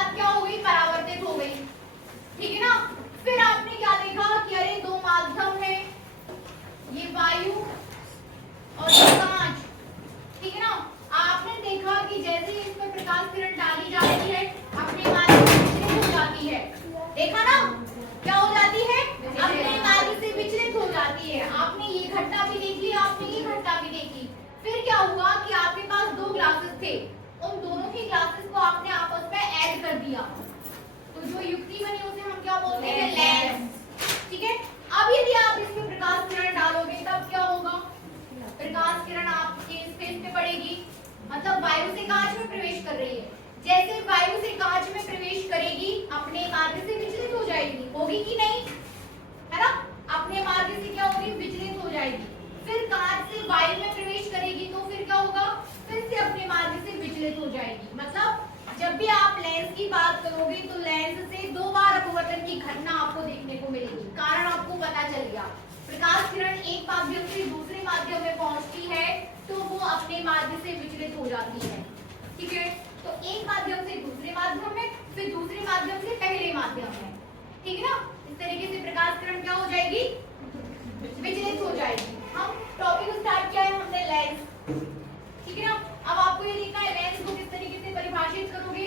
बात क्या हो गई, परावर्तित हो गई, ठीक है ना। फिर आपने क्या देखा कि अरे दो माध्यम है, ये वायु और ये कांच, ठीक है ना। आपने देखा कि जैसे इसमें प्रकाश किरण डाली जा रही है अपने मार्ग से विचलित हो जाती है, देखा ना, क्या हो जाती है, अपने मार्ग से विचलित हो जाती है। आपने ये घटना भी देख ली, आपने ये घटना भी देखी। फिर क्या हुआ कि आपके पास दो ग्लासेस थे, उन दोनों ही ग्लासेस को आपने आपस में ऐड कर दिया, तो जो युक्ति बनी उसे हम क्या बोलते हैं, लेंस, ठीक है। अब यदि आप इसमें प्रकाश किरण डालोगे तब क्या होगा, प्रकाश किरण आपके स्पेस पे पड़ेगी, मतलब वायु से कांच में प्रवेश कर रही है। जैसे वायु से कांच में प्रवेश करेगी अपने मार्ग से विचलित हो जाएगी, होगी कि नहीं, है ना, अपने मार्ग से क्या होगी, विचलित हो जाएगी। फिर कांच से वायु में प्रवेश करेगी तो फिर क्या होगा, फिर से अपने मार्ग से विचलित हो जाएगी। मतलब जब भी आप लेंस की बात करोगे तो लेंस से दो बार अपवर्तन की घटना आपको देखने को मिलेगी। कारण आपको पता चल गया, प्रकाश किरण एक माध्यम से दूसरे माध्यम में पहुंचती है तो वो अपने मार्ग से विचलित हो जाती है, ठीक है। तो एक माध्यम से दूसरे माध्यम में, फिर दूसरे माध्यम से पहले माध्यम में, ठीक है ना। इस तरीके से प्रकाश किरण क्या हो जाएगी, विचलित हो जाएगी। हम टॉपिक स्टार्ट किया है हमने लेंस, ठीक है ना। अब आपको ये देखना है लेंस को किस तरीके से परिभाषित करोगे।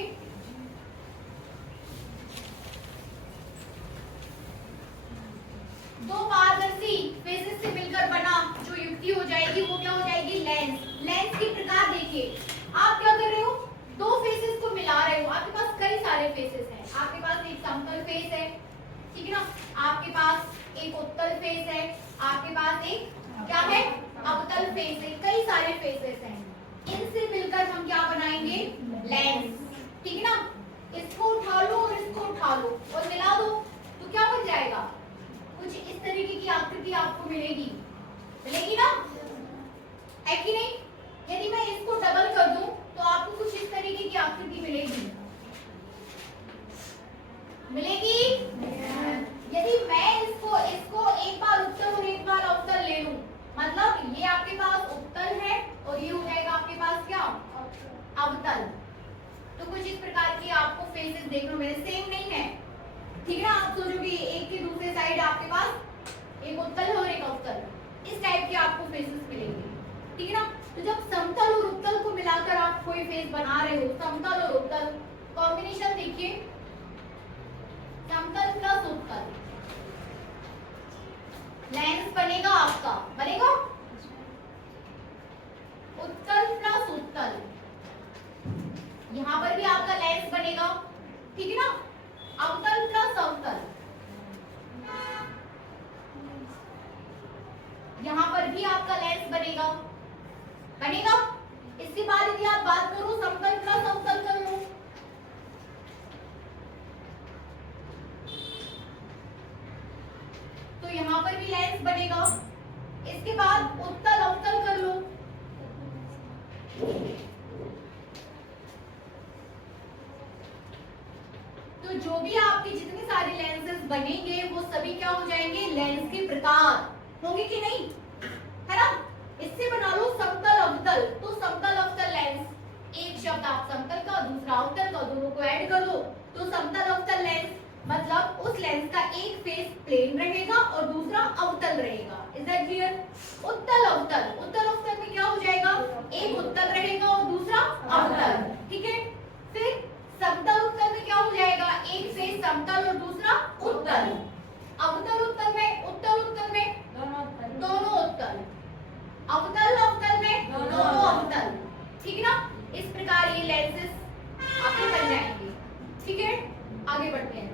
दो पारदर्शी फेसेस से मिलकर बना जो युक्ति हो जाएगी वो क्या हो जाएगी, लेंस। लेंस के प्रकार देखिए, आप क्या कर रहे हो, दो फेसेस को मिला रहे हो। आपके पास कई सारे फेसेस हैं, आपके पास एक समतल फेस है, ठीक है ना, आपके पास एक उत्तल फेस है, आपके पास एक क्या है, अवतल फेस है, कई सारे फेसेस हैं। इनसे मिलकर हम क्या बनाएंगे, लेंस, ठीक है ना। इसको उठा लो और इसको उठा लो और मिला दो तो क्या बन जाएगा, कुछ इस तरीके की आकृति आपको मिलेगी, मिलेगी ना, है कि नहीं। यदि मैं इसको डबल कर दूं तो आपको कुछ इस तरीके की आकृति मिलेगी, मिलेगी। यदि मैं इसको एक बार उत्तल और एक बार अवतल ले लूं, मतलब ये आपके पास उत्तल है और ये हो जाएगा आपके पास क्या, अवतल, तो कुछ इस प्रकार की आपको फेसेस देखने को मिले, सेम नहीं है, ठीक है ना। आप सोचोगे एक के दूसरे साइड आपके पास एक उत्तल और एक अवतल, इस टाइप के आपको फेसेस मिलेंगे, ठीक है ना। तो जब समतल और उत्तल को मिलाकर आप कोई फेस बना रहे हो, समतल और उत्तल कॉम्बिनेशन देखिए, समतल प्लस उत्तल, लेंस बनेगा आपका, बनेगा उत्तल प्लस उत्तल, यहां पर भी आपका लेंस बनेगा, ठीक है ना। अवतल प्लस अवतल, यहां पर भी आपका लेंस बनेगा, बनेगा। इसके बाद यदि आप बात करो समतल प्लस अवतल कर लो, तो यहां पर भी लेंस बनेगा। इसके बाद उत्तल अवतल कर लो, तो जो भी आपके जितने सारे लेंसेस बनेंगे वो सभी क्या हो जाएंगे, लेंस के प्रकार होंगे कि नहीं, है ना। इससे बना लो समतल अवतल, तो समतल अवतल लेंस, एक शब्द आप समतल का दूसरा अवतल का, दोनों को ऐड कर लो तो समतल अवतल लेंस, मतलब उस लेंस का एक फेस प्लेन रहेगा और दूसरा अवतल रहेगा। Is that clear. उत्तल अवतल, उत्तल अवतल में क्या हो जाएगा, एक उत्तल रहेगा और दूसरा अवतल, ठीक है। फिर समतल उत्तल में क्या हो जाएगा, एक फेस समतल और दूसरा उत्तल। अवतल उत्तल में, उत्तल उत्तल में दोनों उत्तल, अवतल अवतल में दोनों अवतल, ठीक है ना। इस प्रकार ये लेंसेस आपके बन जाएंगे, ठीक है। आगे बढ़ते हैं।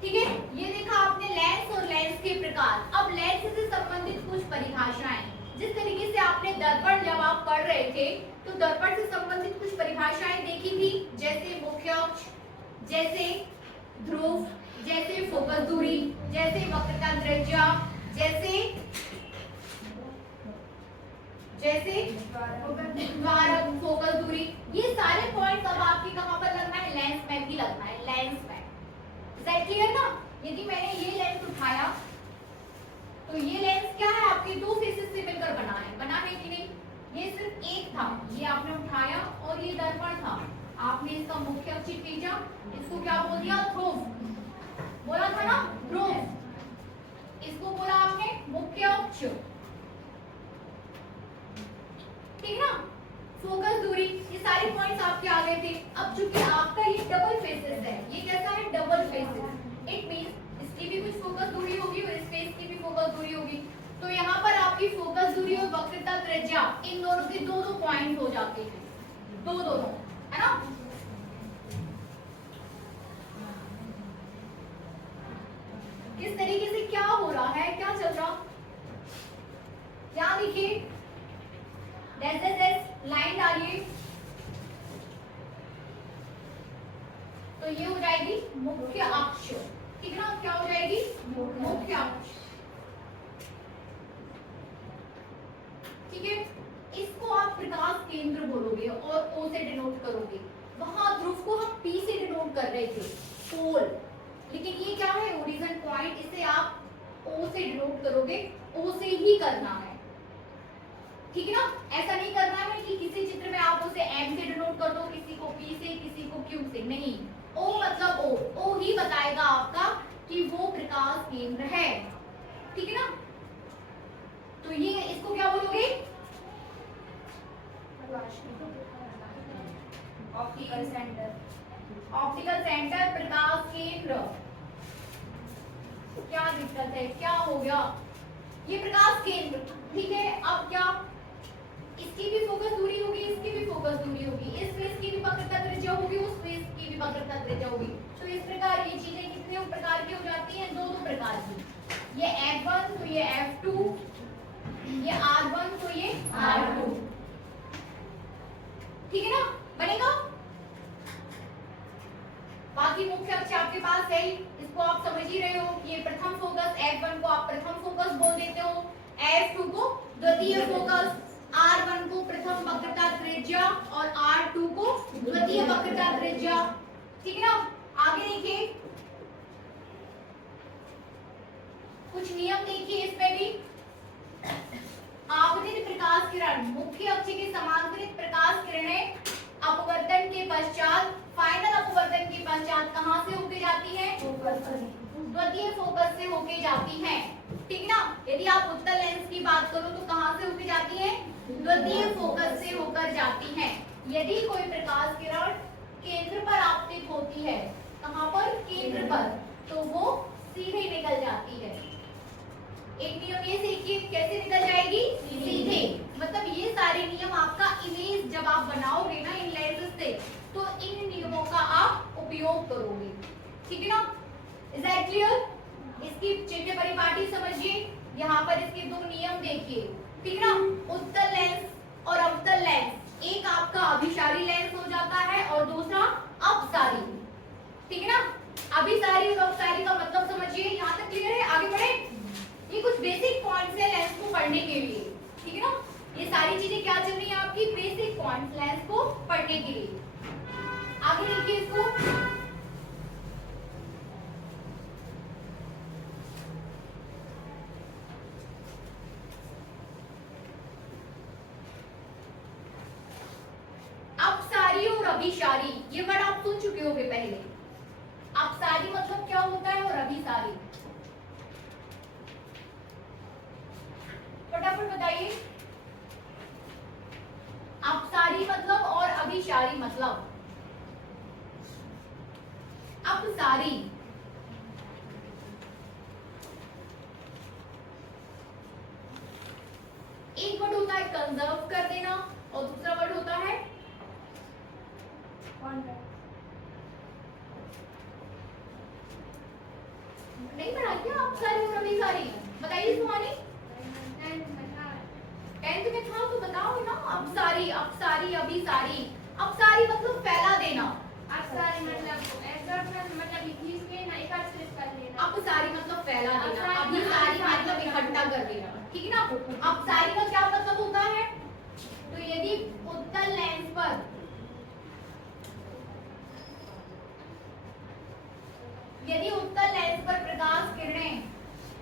ठीक है, ये देखा आपने लेंस और लेंस के प्रकार। अब लेंस से संबंधित कुछ परिभाषाएं, जिस तरीके से आपने दर्पण जब आप पढ़ रहे थे तो दर्पण से संबंधित कुछ परिभाषाएं देखी थी, जैसे मुख्य अक्ष, जैसे ध्रुव, जैसे फोकस दूरी, जैसे वक्रता त्रिज्या, जैसे द्वारक, फोकस दूरी, ये सारे पॉइंट्स अब आपके कहां पर लगना है, लेंस में भी लगना है, लेंस में। इज दैट क्लियर ना। यदि मैंने ये लेंस उठाया तो ये लेंस क्या है, आपके दो फेसेस से मिलकर बना है कि नहीं? ये सिर्फ एक था, ये आपने उठाया और ये दर्पण था, आपने इसका मुख्य अक्ष खींचा, इसको क्या बोल दिया? ध्रुव। बोला था ना ध्रुव, इसको बोला आपने मुख्य अक्ष, ठीक ना? फोकस दूरी, ये सारे पॉइंट्स आपके आ गए थे। अब चूंकि आपका ये डबल फेसेस है, ये कैसा है? डबल फेसेस, इट मींस इसकी भी कुछ फोकस दूरी होगी और इस फेस की भी फोकस दूरी होगी। तो यहाँ पर आपकी फोकस दूरी और वक्रता त्रिज्या इन दोनों के दो पॉइंट हो जाते हैं, दोनों, है ना? किस तरीके से क्या हो रहा है, क्या चल रहा, यहाँ देखिए, लाइन डालिए तो ये हो जाएगी मुख्य अक्ष, ठीक है ना? क्या हो जाएगी? मुख्य अक्ष, ठीक है? इसको आप प्रकाश केंद्र बोलोगे और O से डिनोट करोगे। वहां ध्रुव को हम P से डिनोट कर रहे थे, पोल, लेकिन ये क्या है? ओरिजिन पॉइंट, इसे आप O से डिनोट करोगे, O से ही करना है, ठीक है ना? ऐसा नहीं करना है कि किसी चित्र में आप उसे M से डिनोट कर दो, किसी को P से, किसी को Q से, नहीं। O मतलब O ही बताएगा आपका कि वो प्रकाश केंद्र है, ठीक है ना? तो ये इसको क्या बोलोगे? ऑप्टिकल सेंटर, ऑप्टिकल सेंटर, प्रकाश केंद्र। क्या दिक्कत है, क्या हो गया? ये प्रकाश केंद्र, ठीक है? अब क्या, इसकी भी फोकस दूरी होगी, इसकी भी फोकस दूरी होगी, इस फेस की भी वक्रता त्रिज्या होगी, उस फेस की भी वक्रता त्रिज्या होगी। तो इस प्रकार ये चीजें कितने प्रकार की हो जाती हैं? दो प्रकार की। ये F1 तो ये F2, ये R1 तो ये R2, ठीक है ना? बनेगा। बाकी मुख्य अक्ष आपके पास है, इसको आप समझ ही रहे हो कि ये प्रथम फोकस, F1 को आप प्रथम फोकस बोल देते हो, F2 को द्वितीय फोकस, R1 को प्रथम वक्रता त्रिज्या और R2 को द्वितीय वक्रता त्रिज्या, ठीक है ना? आगे देखिए, कुछ नियम देखिए इसमें भी। आपतित प्रकाश किरण, मुख्य अक्ष के समांतरित प्रकाश किरणें अपवर्तन के पश्चात, फाइनल अपवर्तन के पश्चात कहां से होके जाती है? द्वितीय फोकस से होके जाती है, ठीक ना? यदि आप उत्तल लेंस की बात करो तो कहां से होके जाती है? द्वितीय फोकस से होकर जाती है। यदि कोई प्रकाश किरण केंद्र पर आपतित होती है, कहां पर? केंद्र पर, तो वो सीधे निकल जाती है। एक नियम ये सीखिए, कैसे निकल जाएगी? सीधे। मतलब ये सारे नियम आपका इमेज जब आप बनाओगे ना इन लेंस से, तो इन नियमों का आप उपयोग करोगे, ठीक है ना? Is that clear? इसकी चित्र परिपाटी समझिए, यहाँ पर इसके दो नियम देखिए, ठीक है ना? उत्तल लेंस और अवतल लेंस, एक आपका अभिसारी लेंस हो जाता है और दूसरा अपसारी, ठीक है ना? अभिसारी और अपसारी का मतलब समझिए, यहाँ तक क्लियर है? आगे बढ़े। ये कुछ बेसिक पॉइंट्स है लेंस को पढ़ने के लिए, ठीक है ना? ये सारी चीजें क्या चल रही है आपकी? बेसिक पॉइंट्स लेंस को पढ़ने के लिए। आगे देखिए इसको, अपसारी और अभिसारी, ये वर्ड आप सुन चुके होंगे पहले। अपसारी मतलब क्या होता है और अभिसारी, फटाफट बताइए। अपसारी मतलब और अभिसारी मतलब। अपसारी एक वर्ड होता है कंजर्व कर देना और दूसरा वर्ड होता है नहीं पढ़ा क्या? अपसारी और अभिसारी बताइए सुहानी। 10th में था तो बताओ ना। अपसारी, अपसारी, अभिसारी। अपसारी मतलब फैला देना, अपसारी मतलब खींच के ना एकत्रित कर लेना। अपसारी मतलब फैला देना, अभिसारी मतलब इकट्ठा कर देना, ठीक है ना? अपसारी का क्या मतलब होता है? तो यदि उत्तल लेंस पर प्रकाश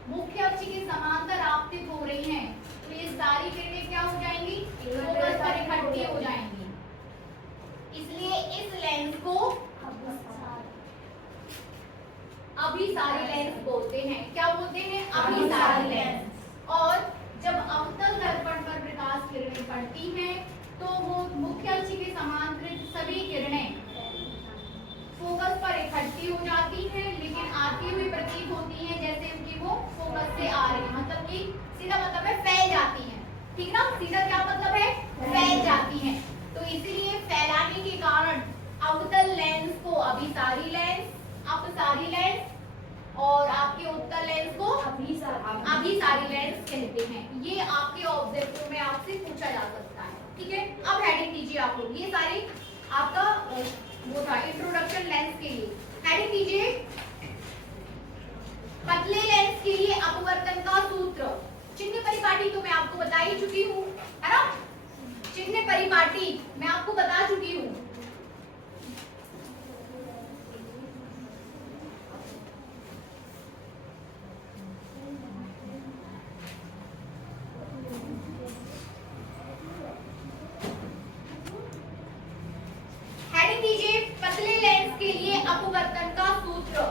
मुख्य अक्ष के समांतर आपतित हो रही हैं, तो ये सारी किरणें क्या हो जाएंगी, फोकस पर इकट्ठी हो जाएंगी। इसलिए इस लेंस को अभिसारी लेंस बोलते हैं। क्या बोलते हैं, अभिसारी लेंस। और जब अवतल दर्पण पर प्रकाश किरणें पड़ती हैं तो वो मुख्य अक्ष के समांतरित सभी किरणें फोकस पर इकट्ठी हो जाती हैं, लेकिन आती हुई प्रतीत होती हैं जैसे कि वो फोकस से आ रही है, मतलब कि सीधा मतलब है फैल जाती हैं। ठीक ना, सीधा क्या मतलब है, फैल जाती हैं। तो इसीलिए फैलाने के कारण अवतल लेंस को अभिसारी लेंस, अपसारी लेंस और आपके उत्तल लेंस को अभिसारी लेंस कहते हैं। ये आपके ऑब्जेक्टिव में आपसे पूछा जा सकता है। ठीक है, अब हेडिंग दीजिए आप लोग। ये सारी आपका वो था इंट्रोडक्शन लेंस के लिए। हेडिंग दीजिए, पतले लेंस के लिए अपवर्तन का सूत्र। चिन्ह परिपाटी तो मैं आपको बता ही चुकी हूँ, है ना। चिन्ह परिपाटी मैं आपको बता चुकी हूँ। हेडिंग दीजिए, पतले लेंस के लिए अपवर्तन का सूत्र।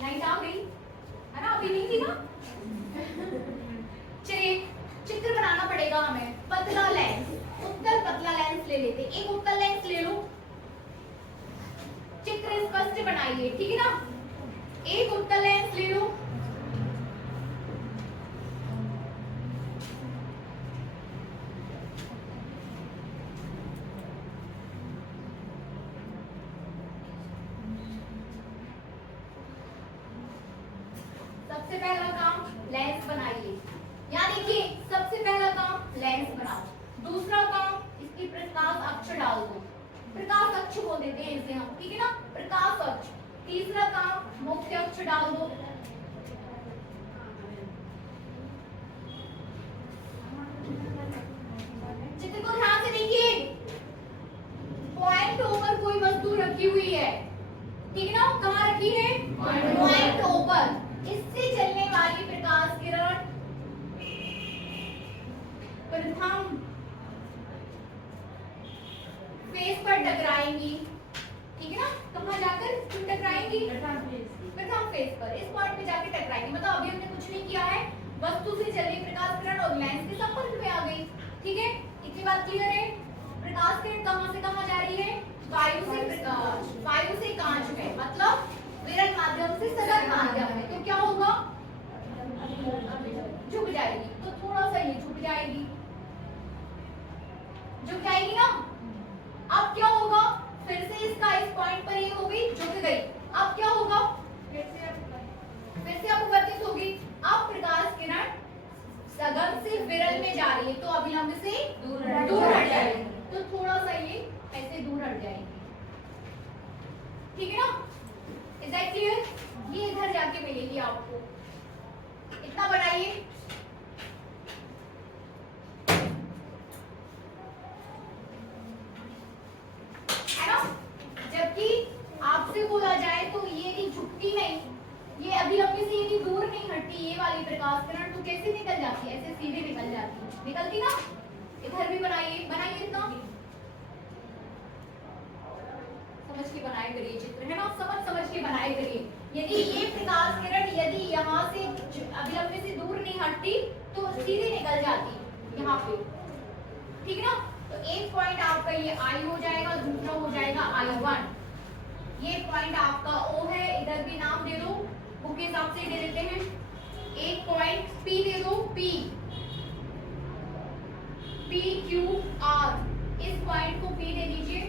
लाइट आ गई है ना, अभी नहीं थी ना। चलिए चित्र बनाना पड़ेगा हमें। पतला लेंस, उत्तल पतला लेंस ले लेते। एक उत्तल लेंस ले लो, चित्र स्पष्ट बनाइए। ठीक है ना, एक उत्तल लेंस ले लो। सबसे पहला काम लेंस बनाइए। यहाँ देखिए, सबसे पहला काम लेंस बनाओ। दूसरा काम इसकी प्रकाश अक्ष डाल दो। प्रकाश अक्ष बोल देते हैं इसे हम, ठीक है ना, प्रकाश अक्ष। तीसरा काम मुख्य अक्ष डाल दो। चित्र को ध्यान से देखिए, पॉइंट ऊपर कोई वस्तु रखी हुई है, ठीक है ना। कहाँ रखी है, पॉइंट ऊपर। इससे चलने वाली प्रकाश किरण प्रथम फेस पर टकराएंगी, ठीक है ना। कहाँ जाकर क्यों टकराएंगी, प्रथम फेस पर, इस पॉइंट पे जाकर टकराएंगी। मतलब अभी हमने कुछ नहीं किया है, वस्तु से चली प्रकाश किरण और लेंस के संपर्क में आ गई। ठीक है, इतनी बात क्लियर है। प्रकाश किरण कहाँ से कहाँ जा रही है, वायु से कांच में, मतलब विरल माध्यम से सघन माध्यम में। तो क्या होगा, झुक जाएगी। तो थोड़ा सा ये झुक जाएगी, झुक जाएगी ना। अब क्या होगा, फिर से इसका इस पॉइंट पर ये हो गई, झुक गई। अब क्या होगा, फिर से अपवर्तित होगी। अब प्रकाश किरण सघन से विरल में जा रही है, तो अभिलंब से दूर हट जाएगी। तो थोड़ा सा ये ऐसे दूर हट जाएगी, ठीक है ना। Is that clear. ये इधर जाके मिलेगी आपको। इतना बनाइए। है ना, जबकि आपसे बोला जाए तो ये नहीं झुकती नहीं, ये अभिलंबी से यदि दूर नहीं हटती ये वाली प्रकाश किरण, तो कैसे निकल जाती है, ऐसे सीधे निकल जाती है, निकलती ना। इधर भी बनाइए, बनाइए इतना समझ के बनाए करिए चित्र, है ना। समझ के बनाए करिए। यदि ये प्रकाश किरण यदि यहाँ से अभिलंब से दूर नहीं हटती तो सीधे निकल जाती यहाँ पे, ठीक है ना। तो एक पॉइंट आपका ये आई हो जाएगा, दूसरा हो जाएगा I1। ये पॉइंट आपका O है, इधर भी नाम दे दो, बुक के हिसाब से दे देते हैं। एक पॉइंट P दे दो, P Q R, इस पॉइंट को P दे दीजिए,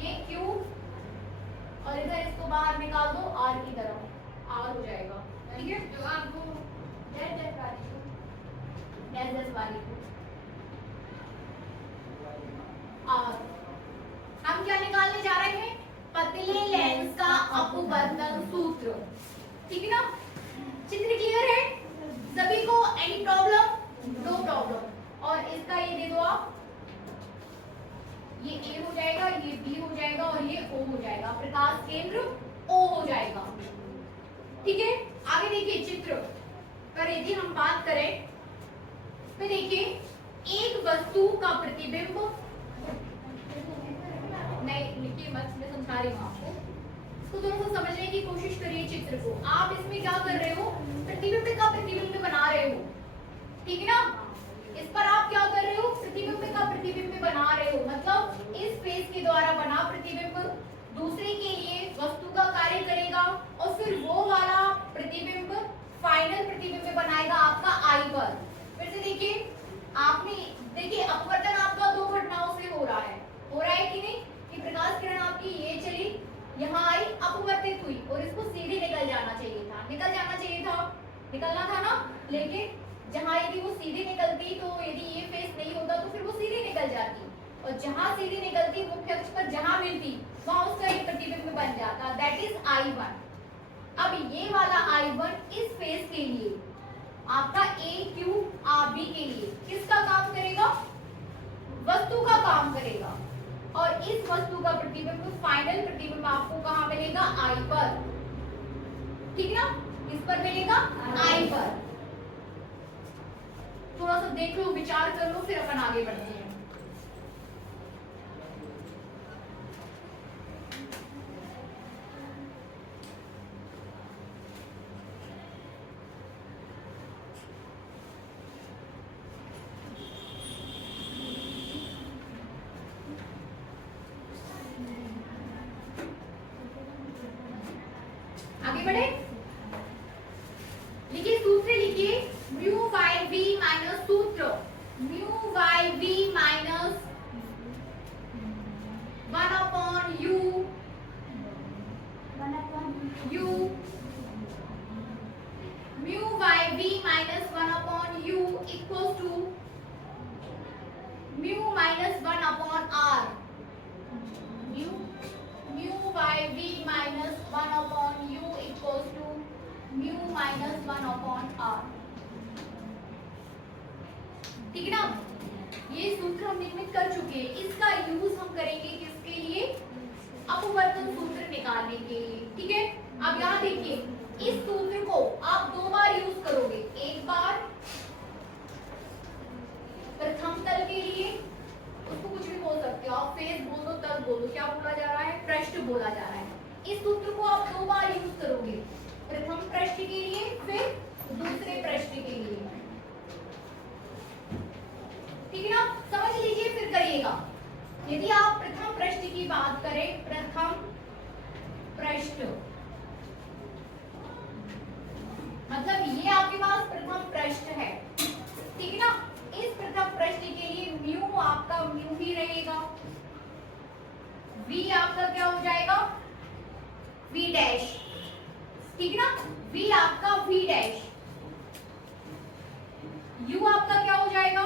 ये Q, और इधर इसको बाहर निकाल दो R की तरफ, R हो जाएगा, ठीक है। जो आपको डैश वाली को R। हम क्या निकालने जा रहे हैं, पतले लेंस का अपवर्तन सूत्र। ये ए हो जाएगा, ये बी हो जाएगा और ये ओ हो जाएगा। प्रकाश केंद्र ओ हो जाएगा। ठीक है, आगे देखिए चित्र पर यदि हम बात करें तो देखिए एक वस्तु का प्रतिबिंब, नहीं लिखिए मत, मैं समझा रही हूँ आपको, तो थोड़ा सा समझने की कोशिश करिए चित्र को। आप इसमें क्या कर रहे हो, प्रतिबिंब का प्रतिबिंब बना रहे हो, ठीक है ना। इस पर आप क्या कर रहे हो, प्रतिबिंब का प्रतिबिंब बना रहे हो, मतलब इस फेस के द्वारा बना प्रतिबिंब दूसरे के लिए वस्तु का कार्य करेगा और फिर वो वाला प्रतिबिंब फाइनल प्रतिबिंब बनाएगा आपका आई पर। फिर से देखिए, आपने देखिए अपवर्तन आपका दो घटनाओं से हो रहा है कि नहीं, कि प्रकाश किरण आपकी ये चली, यहाँ आई, अपवर्तित हुई और इसको सीधे निकल जाना निकलना था ना, लेकिन जहाँ यदि वो सीधे निकलती तो यदि ये फेस नहीं होता तो फिर वो सीधे निकल जाती, और जहाँ सीधे निकलती मुख्य अक्ष पर जहाँ मिलती वहाँ उसका ये प्रतिबिंब बन जाता, दैट इज I1। अब ये वाला I1 इस फेस के लिए आपका AQRB के लिए किसका काम करेगा, वस्तु का काम करेगा, और इस वस्तु का प्रतिबिंब फाइनल प्रतिबिंब आपको कहाँ मिलेगा, I पर, ठीक ना, किस पर मिलेगा, I पर। थोड़ा सा देख लो, विचार कर लो, फिर अपन आगे बढ़ते हैं। आगे बढ़े, लिखिए सूत्र, लिखिए म्यू बाई वी माइनस सूत्र, mu by V minus 1 upon U, mu by V minus 1 upon U equals to mu minus 1 upon R, mu by V minus 1 upon U equals to mu minus 1 upon R, ठीक है ना। ये सूत्र हम निर्मित कर चुके हैं, इसका यूज हम करेंगे किसके लिए, अपवर्तन सूत्र निकालने के लिए, ठीक है। अब यहाँ देखिए, इस सूत्र को आप दो बार यूज करोगे, एक बार प्रथम तल के लिए, उसको कुछ भी बोल सकते हो आप, फेस बोल दो, तल बोल दो, क्या बोला जा रहा है, पृष्ठ बोला जा रहा है। इस सूत्र को आप दो बार यूज करोगे, प्रथम पृष्ठ के लिए फिर दूसरे पृष्ठ के लिए, ठीक है ना, समझ लीजिए फिर करिएगा। यदि आप प्रथम पृष्ठ की बात करें, प्रथम पृष्ठ मतलब ये आपके पास प्रथम पृष्ठ है, ठीक है ना। इस प्रथम पृष्ठ के लिए म्यू आपका म्यू ही रहेगा, वी आपका क्या हो जाएगा, वी डैश, ठीक है ना, वी आपका वी डैश, यू आपका क्या हो जाएगा,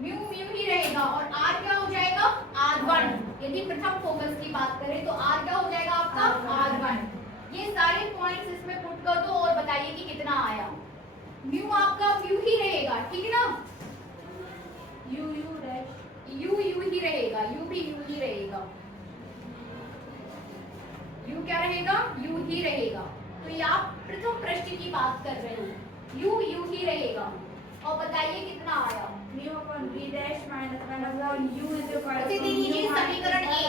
म्यू म्यू ही रहेगा, और आर क्या हो जाएगा, R1। यदि प्रथम फोकस की बात करें तो आर क्या हो जाएगा आपका, R1। ये सारे पॉइंट्स इसमें पुट कर दो और बताइए कि कितना आया। म्यू आपका म्यू ही रहेगा, ठीक है ना, u u dash, u u ही रहेगा, यू भी यू ही रहेगा, यू क्या रहेगा, यू ही रहेगा। तो ये आप प्रथम पृष्ठ की बात कर रहे हो, यू यू ही रहेगा, और बताइए कितना आया, mu upon V dash minus 1 upon U is equal इसे टू दे दीजिए समीकरण ए।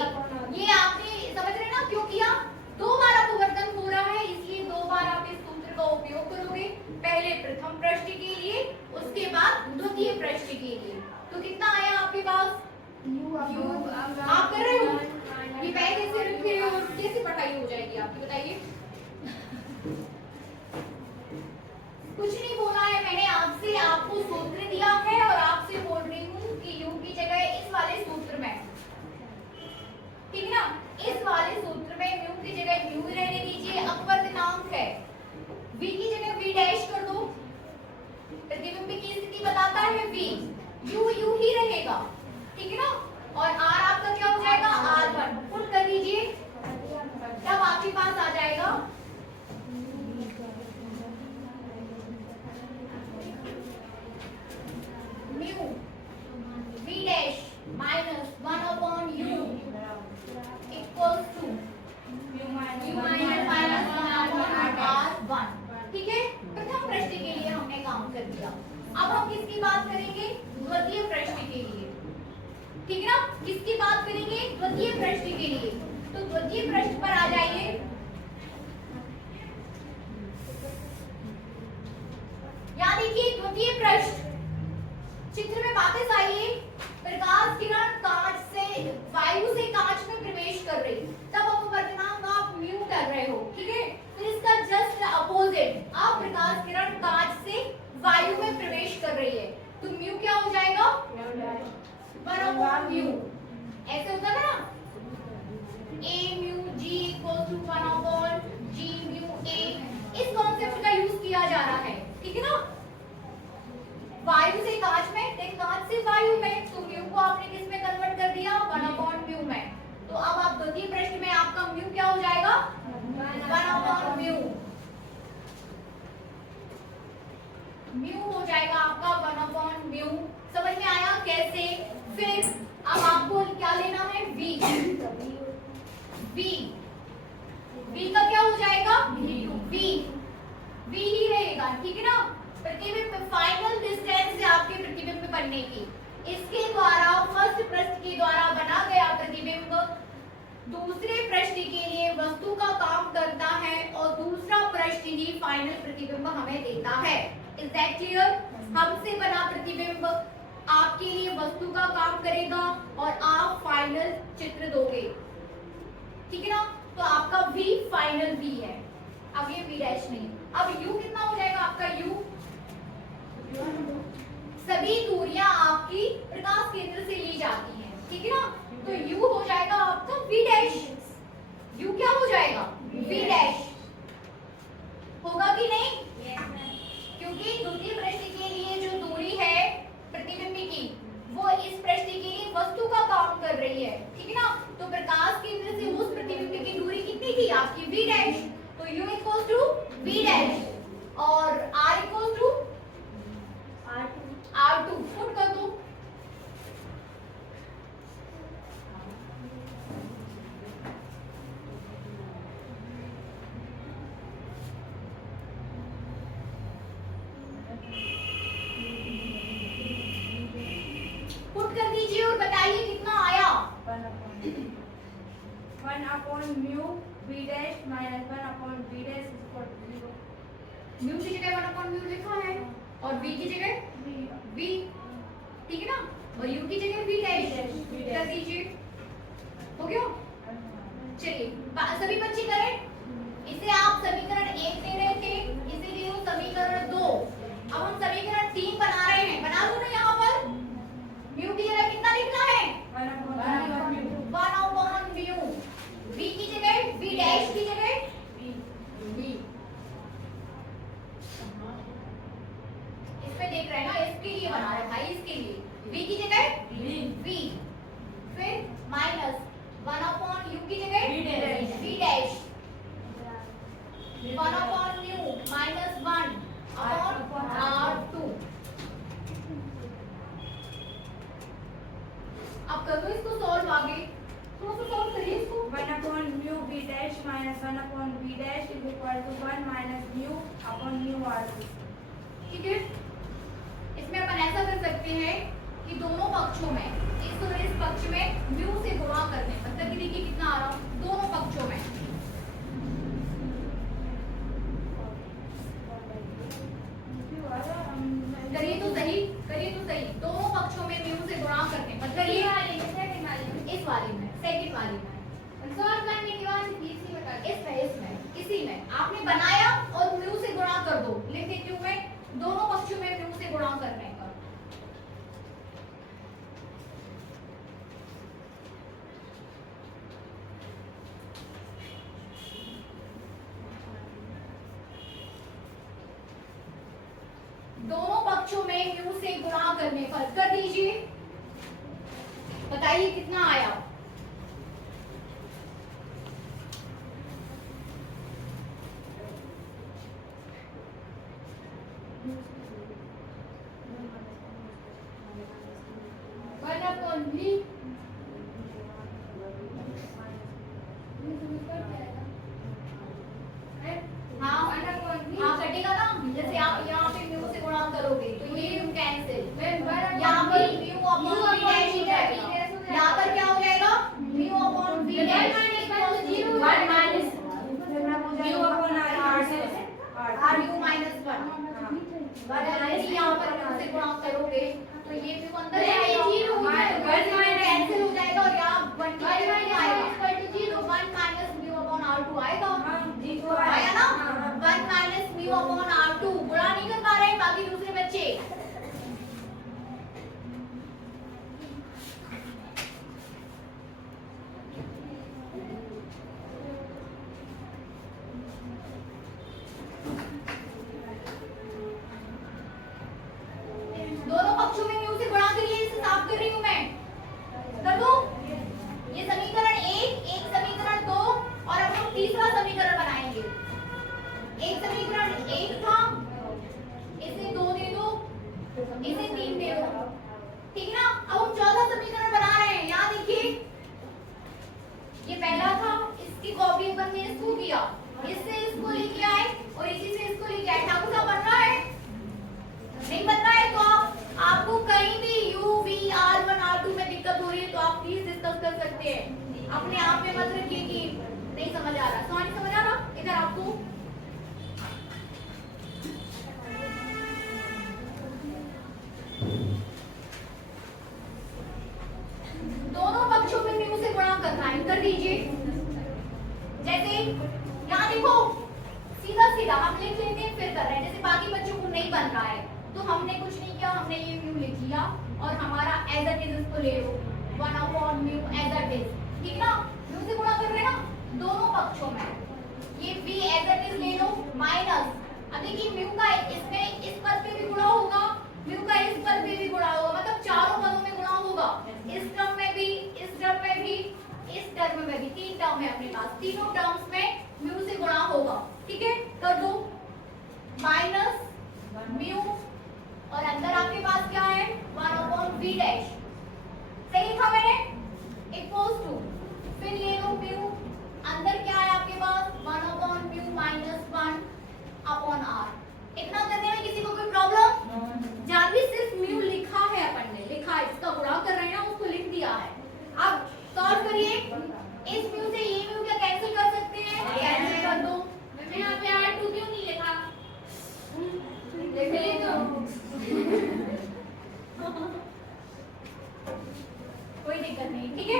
ये आपने समझ रहे ना क्यों किया, दो बार अपवर्तन हो रहा है, इसलिए दो बार आप इस सूत्र का उपयोग करोगे, पहले प्रथम पृष्ठ के लिए, उसके बाद द्वितीय पृष्ठ के लिए। तो कितना आया आपके पास, यू आप कर रहे हो, ये पैर कैसे रखे हो और कैसे पढ़ाई हो जाएगी आपकी, बताइए। कुछ नहीं बोला है मैंने आपसे, आपको सूत्र दिया है और आपसे बोल रही हूँ कि यू की जगह इस वाले सूत्र में, ठीक है ना, इस वाले सूत्र में म्यू की जगह म्यू रहने दीजिए, अपवर्तनांक है, वी की जगह वी डैश कर दो, प्रतिबिंब की स्थिति बताता है वी, यू यू ही रहेगा, ठीक है ना, और आर आपका क्या हो जाएगा, R1। पुट कर दीजिए, तब आपके पास आ जाएगा म्यू बात करेंगे? द्वितीय प्रश्न के लिए, ठीक है ना? किसकी बात करेंगे? द्वितीय प्रश्न के लिए। तो द्वितीय प्रश्न पर आ जाइए। यहाँ देखिए द्वितीय प्रश्न, चित्र में वापस आइए। प्रकाश किरण कांच से, वायु से कांच में प्रवेश कर रही, तब अपवर्तनांक आप म्यू कर रहे हो, ठीक है? फिर इसका जस्ट अपोजिट, आप प्रकाश किरण कांच से वायु में प्रवेश कर रही है, तो म्यू क्या हो जाएगा? 1/म्यू। ऐसे होता है ना, a mu g equal to 1/g mu a। इस कॉन्सेप्ट का यूज किया जा रहा है, ठीक है ना? वायु से कांच में, देख कांच से वायु में, तो म्यू को आपने किस में कन्वर्ट कर दिया? 1/म्यू में। तो अब आप द्वितीय प्रश्न में आपका म्यू क्या हो जाएगा? 1/म्यू। म्यू हो जाएगा आपका 1/म्यू। समझ में आया कैसे? फिर अब आपको क्या लेना है? v। v का क्या हो जाएगा? v ही रहेगा, ठीक है ना? प्रतिबिंब, फाइनल डिस्टेंस है आपके प्रतिबिंब बनने की, इसके द्वारा फर्स्ट पृष्ठ के द्वारा बना गया प्रतिबिंब दूसरे पृष्ठ के लिए वस्तु का काम करता है और दूसरा पृष्ठ ही फाइनल प्रतिबिंब हमें देता है। Is that clear? हमसे बना प्रतिबिंब आपके लिए वस्तु का काम करेगा और आप फाइनल चित्र दोगे, ठीक है ना? तो आपका v फाइनल v है, अब ये v डैश नहीं। अब u कितना हो जाएगा आपका? u सभी दूरियां आपकी प्रकाश केंद्र से ली जाती हैं, ठीक है ना? तो u हो जाएगा आपका v डैश। u क्या हो जाएगा? v dash. होगा कि नहीं? क्योंकि द्वितीय पृष्ठ के लिए जो दूरी है प्रतिबिंब की, वो इस पृष्ठ के लिए वस्तु का काम कर रही है, ठीक है ना? तो प्रकाश केंद्र से उस प्रतिबिंब की दूरी कितनी थी आपकी? v dash. तो u equal to v dash और r equal to R2। Put कर दो। पुट कर दीजिए और बताइए कितना आया? 1/म्यू v dash minus 1/v dash equal to 0। Mu की जगह 1/म्यू लिखा है और v की जगह v, ठीक है ना? और u की जगह v डैश कर दीजिए। हो गया? चलिए सभी बच्चे करें। इसे आप समीकरण 1 दे रहे थे, इसे दे दो समीकरण 2। अब हम समीकरण 3 बना रहे हैं, बना दो ना। यहाँ पर म्यू की जगह कितना लिखना है? 1/म्यू। v की जगह v डैश की जगह v। इसमें देख रहे हैं ना, इसके लिए बना रहा है भाई, इसके लिए v की जगह v, फिर माइनस 1/u की जगह v डैश, 1/म्यू माइनस 1/r2। अब करो इसको सॉल्व, आगे थोड़ा सा सॉल्व करिए इसको। 1/म्यू v dash minus 1/v dash is equal to 1 minus mu upon mu r2। ठीक है? इसमें अपन ऐसा कर सकते हैं कि दोनों पक्षों में, इस और इस पक्ष में म्यू से गुणा करने, मतलब कि देखिए कितना आ रहा है दोनों पक्षों में। करिए तो सही, करिए तो सही। दोनों पक्षों में म्यू से गुणा करने, मतलब ये इस वाले में, सेकंड वाले में सॉल्व करने के बाद इसमें इसी में आपने बनाया और म्यू से गुणा कर दो, लिख देती हूं मैं, दोनों पक्षों में म्यू से गुणा करने का। दोनों पक्षों में म्यू से गुणा करने पर कर दीजिए, बताइए कितना आया? हाँ कटेगा ना, जैसे आप यहाँ पे म्यू से गुणा करोगे तो ये कैंसिल, म्यू माइनस 1। अगर यहाँ पर म्यू से गुणा करोगे तो ये म्यू अंदर कैंसिल हो जाएगा और यहाँ 1 आएगा। 1 माइनस म्यू अपॉन R2 आएगा। आया ना? 1 माइनस म्यू अपॉन R2 गुणा नहीं कर पा रहे हैं बाकी दूसरे बच्चे। दोनों पक्षों में म्यू से गुणा करिए, इसे साफ कर रही हूं मैं। कर दूं? ये समीकरण एक समीकरण 2 और अब हम तीसरा समीकरण बनाएंगे। एक समीकरण 1 था, इसे 2 दे दो, इसे 3 दे दो, ठीक है ना? अब हम चौथा समीकरण बना रहे हैं। यहाँ देखिए, ये पहला था, इसकी कॉपी अपन ने इसको किया, इससे इसको लेके आए और इसी से इसको लेके आए। ठाकुर साहब बन रहा है? नहीं बन रहा है तो आपको कहीं भी u v r1 r2 में दिक्कत हो रही है तो आप प्लीज डिस्कस कर सकते हैं। अपने आप में मत रखिए कि नहीं समझ आ रहा। सॉरी समझ आ रहा? इधर आपको दोनों पक्षों में म्यू से गुणा करना है। कर दीजिए। जैसे यहाँ देखो, सीधा सीधा हम लिख लेते हैं फिर कर रहे हैं। जैसे बाकी बच्चों को नहीं बन रहा है तो हमने कुछ नहीं किया, हमने ये म्यू लिख लिया और हमारा एज इट इज इसको ले लो 1 upon mu as it is, ठीक ना? म्यू से गुणा कर रहे हैं ना दोनों पक्षों में। ये v एज इट इज ले लो माइनस, अब देखिए म्यू का इसमें इस पद पे भी गुणा होगा, म्यू का इस पद पे भी गुणा होगा, मतलब चारों पदों में गुणा होगा। इस टर्म में भी, इस टर्म में भी, इस टर्म में भी। 3 टर्म है अपने पास, तीनों टर्म्स में म्यू से गुणा होगा, ठीक है? कर दो माइनस म्यू और अंदर आपके पास क्या है 1 अपॉन v डैश। सही लिखा मैंने? इक्वल्स टू, फिर ले लो म्यू, अंदर क्या है आपके पास 1 upon mu minus 1 upon r। इतना करने में किसी को कोई प्रॉब्लम? जहां भी सिर्फ म्यू लिखा है, अपन ने लिखा है, इसका गुणा कर रहे हैं ना, उसको लिख दिया है। अब सॉल्व करिए। इस म्यू से ये म्यू क्या कैंसिल कर सकते हैं? कैंसिल कर दो। मैंने यहाँ पे R2 क्यों नहीं लिखा? देख लिए तो कोई दिक्कत नहीं, ठीक है?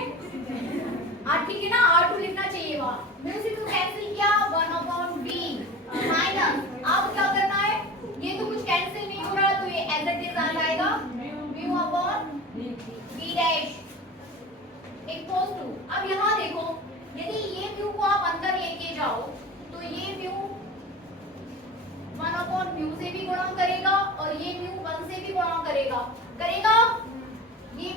ठीक है ना? R2 लिखना चाहिए वहां। म्यू से तो कैंसिल किया 1 अपॉन v माइनस, अब क्या करना है? ये तो कुछ कैंसिल नहीं हो रहा तो ये एज इट इज आ जाएगा mu upon v dash equals to. अब यहाँ देखो, यदि ये म्यू को आप अंदर लेके जाओ तो ये म्यू 1 अपॉन म्यू से भी गुणा करेगा और ये म्यू 1 से भी गुणा करेगा। ये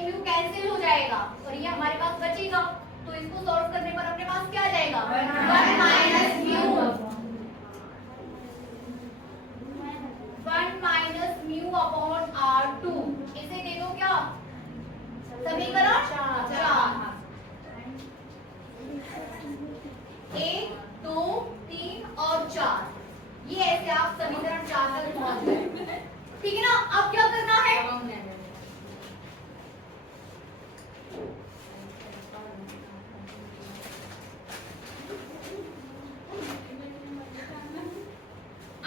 म्यू कैंसिल हो जाएगा और ये हमारे पास बचेगा। तो इसको सॉल्व करने पर अपने पास क्या आ जाएगा 1 माइनस म्यू अपॉन R2। इसे दे दो क्या? समीकरण 4। 1 2 3 और 4, ये ऐसे आप समीकरण 4 तक पहुंच गए, ठीक है ना? अब क्या करना है?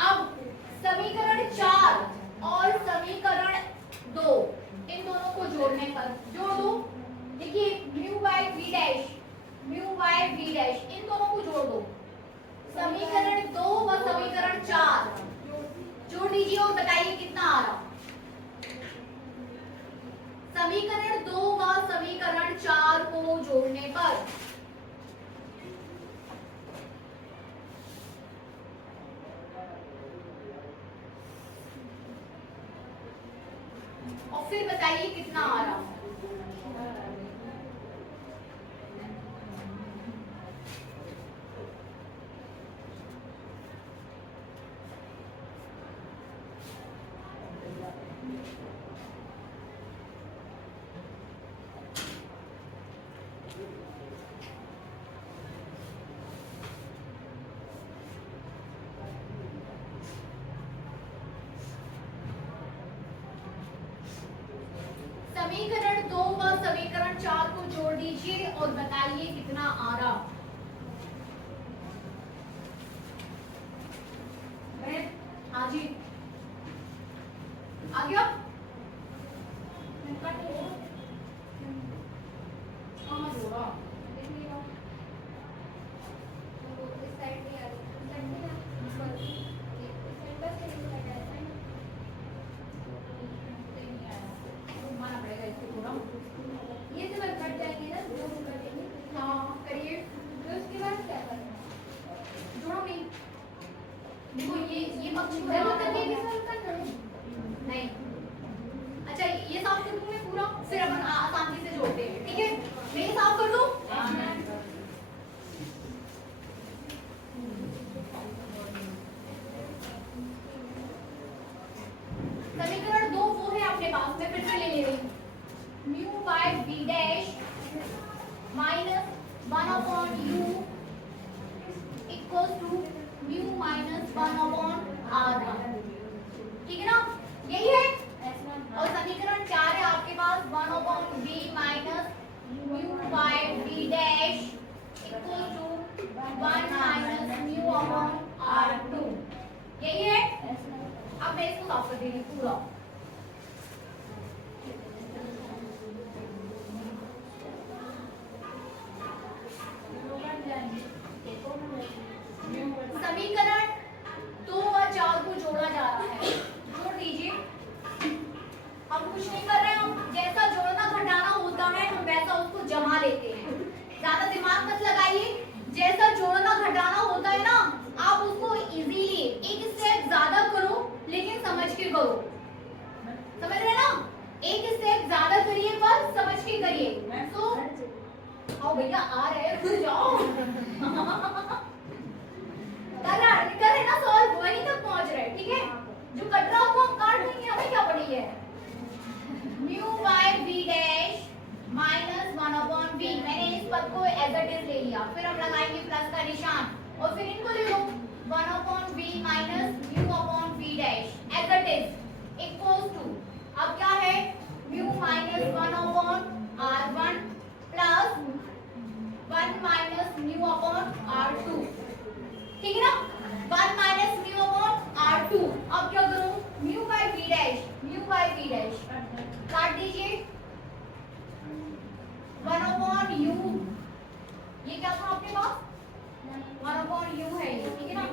अब समीकरण 4 और समीकरण 2 इन दोनों को जोड़ने पर जोड़ दो। देखिए mu by v dash, mu by v dash, इन दोनों को जोड़ दो। समीकरण 2 व समीकरण 4 जोड़ दीजिए और बताइए कितना आ रहा। समीकरण 2 व समीकरण 4 को जोड़ने पर और फिर बताइए कितना आ रहा। समीकरण 2 व समीकरण 4 को जोड़ दीजिए और बताइए कितना आ रहा। Minus 1 upon u equals to mu minus 1 upon r1। ठीक है ना, यही है। और समीकरण 4 है आपके पास 1 upon v minus mu by v dash equal to 1 minus mu upon r2। यही है। अब मैं इसको साफ कर दे रही हूँ पूरा। समीकरण 2 और 4 को जोड़ा जा रहा है, जोड़ दीजिए। हम कुछ नहीं कर रहे हैं, हम जैसा जोड़ना घटाना होता है हम वैसा उसको जमा लेते हैं। ज्यादा दिमाग मत लगाइए, जैसा जोड़ना घटाना होता है ना आप उसको इजीली एक स्टेप ज्यादा करो लेकिन समझ के करो। समझ रहे ना, एक स्टेप ज्यादा करिए पर समझ के करिए। तो आओ भैया आ रहे हैं, खुद जाओ। कर रहे ना सॉल्व, वहीं तक पहुंच रहे, ठीक है। जो कट रहा हो हम काट देंगे, हमें क्या पड़ी है। Mu by v dash minus 1 upon v। मैंने इस पद को एज इट इज ले लिया, फिर हम लगाएंगे प्लस का निशान और फिर इनको ले लो 1 upon v minus mu upon v dash as it is equals to, अब क्या है mu minus 1 upon r1 plus 1 minus mu upon r2। ठीक है ना, 1 माइनस म्यू अपॉन r2। अब क्या करूं, म्यू बाय v डैश काट दीजिए 1 अपॉन u। ये क्या था आपके पास 1 अपॉन u है ये, ठीक है ना,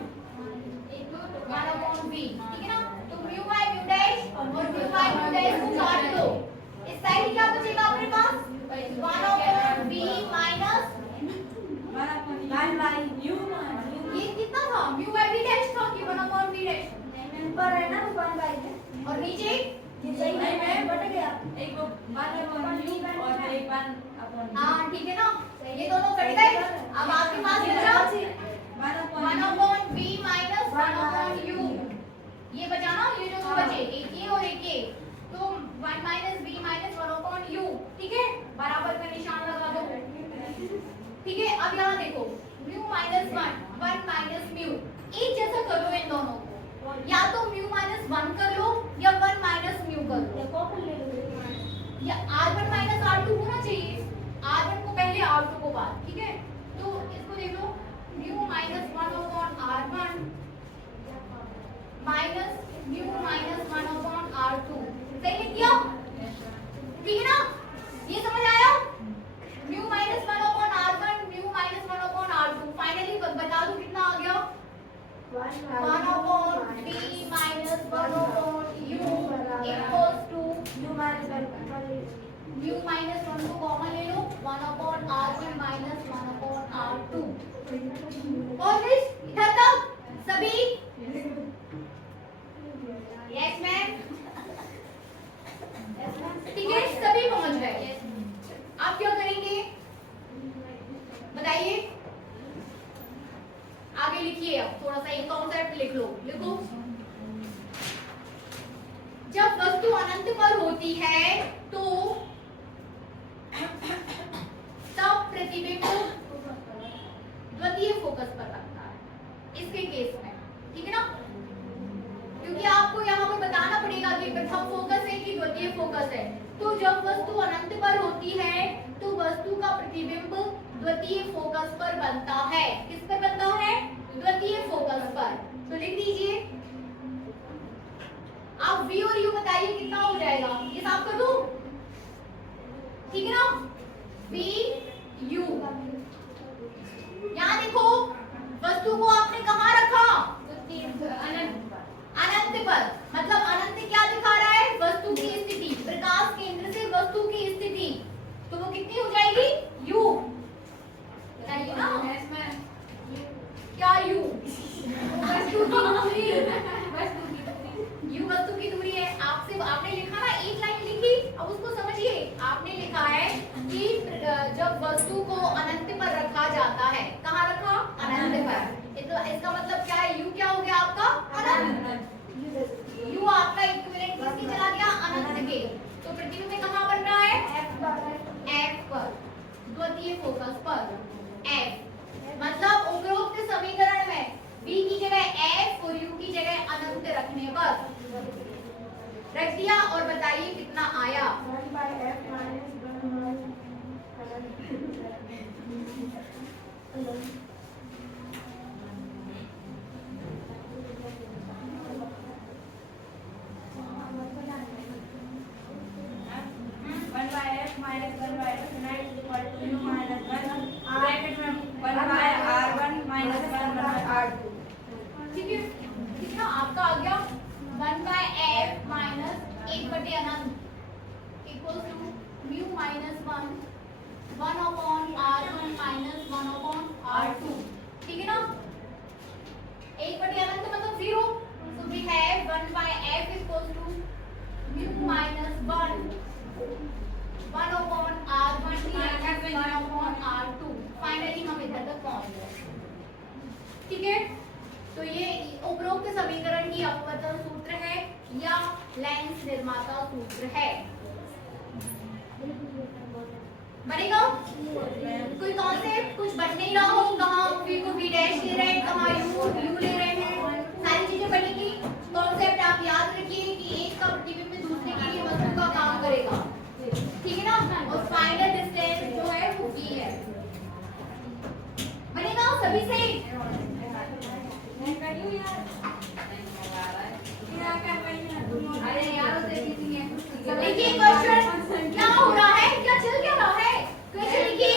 1 अपॉन v, ठीक है ना। तो म्यू बाय म्यू डैश और म्यू बाय म्यू डैश को काट दो, इस साइड क्या बचेगा अपने पास 1 upon v minus 1 by u। ये कितना था म्यू बाय v डैश था कि 1 अपॉन v डैश ऊपर है ना 1 बाय और नीचे सही में बट गया, एक 1 अपॉन u और एक 1 अपॉन v। हाँ ठीक है ना, ये दोनों कट गए। अब आपके पास बचा 1 upon v minus 1 upon u। ये बचा ना, ये जो बचे एक ये और एक ये, तो 1 minus v minus 1 upon u, ठीक है, बराबर का निशान लगा दो। ठीक है, अब यहाँ देखो म्यू माइनस 1 माइनस म्यू, एक जैसा कर लो इन दोनों को, या तो म्यू माइनस 1 कर लो या 1 माइनस म्यू कर लो, या r1 माइनस r2 होना चाहिए, r1 को पहले r2 को बाद, ठीक है। तो इसको देख लो mu minus 1 upon r1 minus mu minus 1 upon r2। सही लिख दिया, ठीक है ना, ये समझ आया। Mu minus 1 upon r1 mu minus 1 upon r2। Finally बता दो कितना आ गया 1 upon v minus 1 upon u equals to u mu minus 1 को कॉमन ले लो 1 upon r1 minus 1 upon r2। और इधर तक सभी यस मैम, ठीक है, सभी पहुंच गए। आप क्या करेंगे बताइए, आगे लिखिए। अब थोड़ा सा एक कॉन्सेप्ट लिख लो, लिखो। जब वस्तु अनंत पर होती है तो तब प्रतिबिंब द्वितीय फोकस पर लगता है, इसके केस में, ठीक है ना, क्योंकि आपको यहाँ पर बताना पड़ेगा कि प्रथम फोकस है कि द्वितीय फोकस है। तो जब वस्तु अनंत पर होती है तो वस्तु का प्रतिबिंब द्वितीय फोकस पर बनता है। किस पर बनता है, द्वितीय फोकस पर। तो लिख दीजिए, आप v और u बताइए कितना हो जाएगा, ये साफ कर दूं, ठीक है ना, v u। यहाँ देखो वस्तु को आपने कहाँ रखा, अनंत पर, मतलब अनंत क्या दिखा रहा है, वस्तु की स्थिति, प्रकाश केंद्र से वस्तु की स्थिति, तो वो कितनी हो जाएगी u, बताइए ना क्या u, वस्तु की दूरी, u वस्तु की दूरी है। आपसे आपने लिखा ना, एक लाइन लिखी, अब उसको समझिए। आपने लिखा है कि जब वस्तु को अनंत पर रखा जाता है, कहाँ रखा, अनंत पर, तो इसका मतलब क्या है, u क्या हो गया आपका, अनंत। u आपका इक्विवेलेंट किसकी चला गया, अनंत के। तो प्रतिबिंब में कहाँ बन रहा है, f पर, द्वितीय focus f minus 1 by f naught is equal to mu minus 1 bracket में 1 by r1 minus 1 by r2। ठीक है, कितना आपका आ गया 1 by f माइनस 1 बटे अनंत equals to mu minus 1 upon r1 minus 1 upon r2। ठीक है ना, 1 बटे अनंत मतलब 0, so we have 1 by f equals to mu minus 1 upon r1 minus 1 upon r2। Finally हम इधर तक पहुंच गए। ठीक है, तो ये उपरोक्त समीकरण की अपवर्तन सूत्र है या लेंस निर्माता सूत्र है। बनेगा कोई कॉन्सेप्ट कुछ बन नहीं रहा हो, कहाँ v को v डैश ले रहे हैं, कहाँ u ले रहे हैं, सारी चीजें बनेगी। कॉन्सेप्ट आप याद रखिए कि एक का प्रतिबिंब दूसरे के लिए वस्तु का काम करेगा। ठीक है ना, और फाइनल डिस्टेंस जो है वो v है। बनेगा सभी से? अरे यार देखिए क्वेश्चन क्या हो रहा है, क्या चल क्या रहा है। क्वेश्चन लिखिए,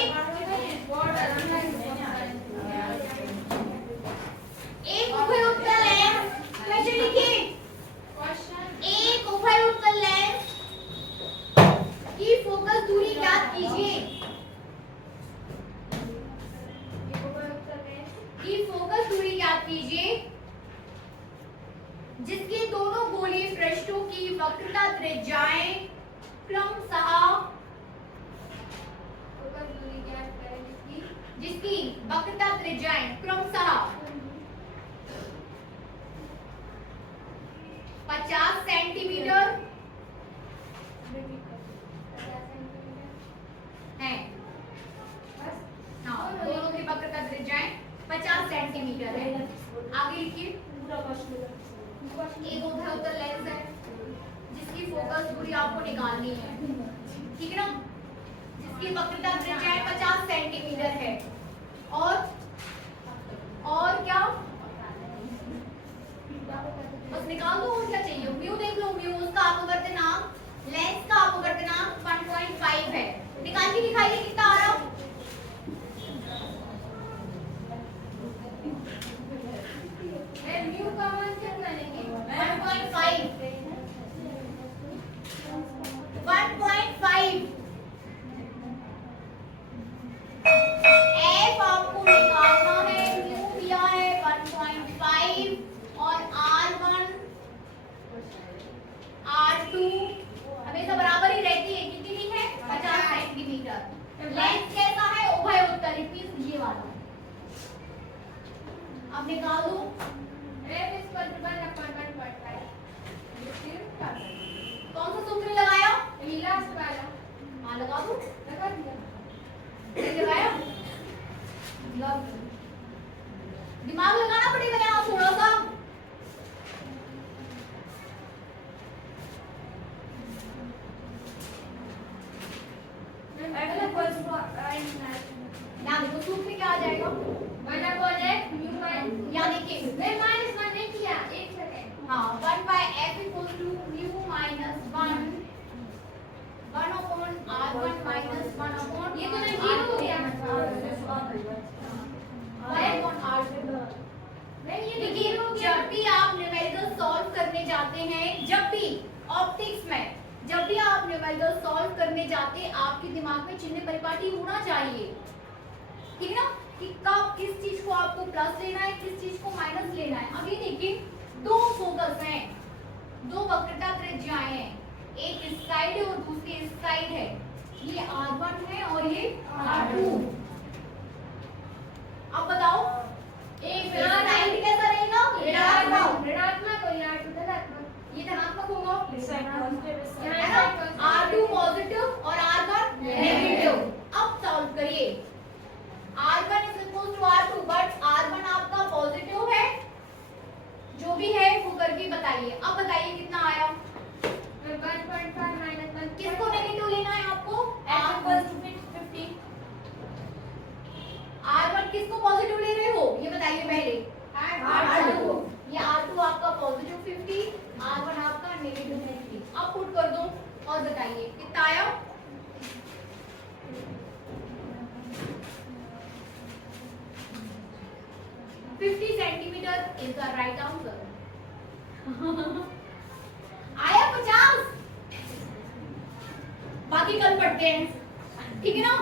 एक उभय उत्तल लेंस। क्वेश्चन लिखिए, एक उभय उत्तल लेंस की फोकस दूरी ज्ञात कीजिए। की फोकस दूरी ज्ञात कीजिए जिसके दोनों गोलीय पृष्ठों की वक्रता त्रिज्याएं क्रमशः जिसकी वक्रता त्रिज्याएं क्रमशः 50 सेंटीमीटर है। हाँ, दोनों की वक्रता त्रिज्याएं 50 सेंटीमीटर है। आगे लिखिए, एक उभय उत्तल लेंस है जिसकी फोकस दूरी आपको निकालनी है। ठीक है ना, जिसकी वक्रता त्रिज्या 50 सेंटीमीटर है और क्या बस निकाल दो। और क्या चाहिए, म्यू देख लो, म्यू उसका अपवर्तनांक, लेंस का अपवर्तनांक 1.5 है। निकाल के दिखाइए कितना आ रहा। म्यू का मान कितना लेंगे 1.5 एफ आपको निकालना है। म्यू दिया है 1.5 और r1 r2 हमेशा बराबर ही रहती है। कितनी है 50 सेंटीमीटर। लेंस कैसा है उभय उत्तल, इट मींस ये वाला। अब निकाल दो f इक्वल टू 1/1.5। कौन सा सूत्र लगाया? लास्ट वाला। हाँ लगा दो, लगा दिया। लगाया, दिमाग लगाना पड़ेगा यहाँ थोड़ा सा। यहाँ देखो सूत्र क्या आ जाएगा, यहाँ देखिए मैं -1 नहीं किया, एक सेकंड। हाँ 1/f equal to mu minus 1 upon r1 minus 1 upon ये तो नहीं जीरो हो गया 1 अपॉन r2। नहीं ये देखिए, जब भी आप न्यूमेरिकल सॉल्व करने जाते हैं, जब भी ऑप्टिक्स में जब भी आप न्यूमेरिकल सॉल्व करने जाते हैं, आपके दिमाग में चिन्ह परिपाटी होना चाहिए। ठीक है ना, कि कब किस चीज को आपको प्लस लेना है, किस चीज को माइनस लेना है। अभी देखिए दो फोकस हैं, दो वक्रता त्रिज्याएं हैं, एक इस साइड है और दूसरी इस साइड है। ये r1 है और ये r2। अब बताओ एक साइड कैसा रहेगा, ऋणात्मक और ये r2 धनात्मक। ये धनात्मक होगा, r2 पॉजिटिव और r1 नेगेटिव। अब सॉल्व करिए, r1 is equal to r2 but r1 आपका पॉजिटिव है, जो भी है वो करके बताइए। अब बताइए कितना आया। 1.5 माइनस 1 किसको नेगेटिव लेना है आपको, r50। r1 किसको पॉजिटिव ले रहे हो ये बताइए पहले, r2। ये r2 आपका पॉजिटिव 50, r1 आपका नेगेटिव 50। अब पुट कर दो और बताइए कितना आया। 50 centimetre is the right answer. आया 50। बाकी कल पढ़ते हैं, ठीक है ना।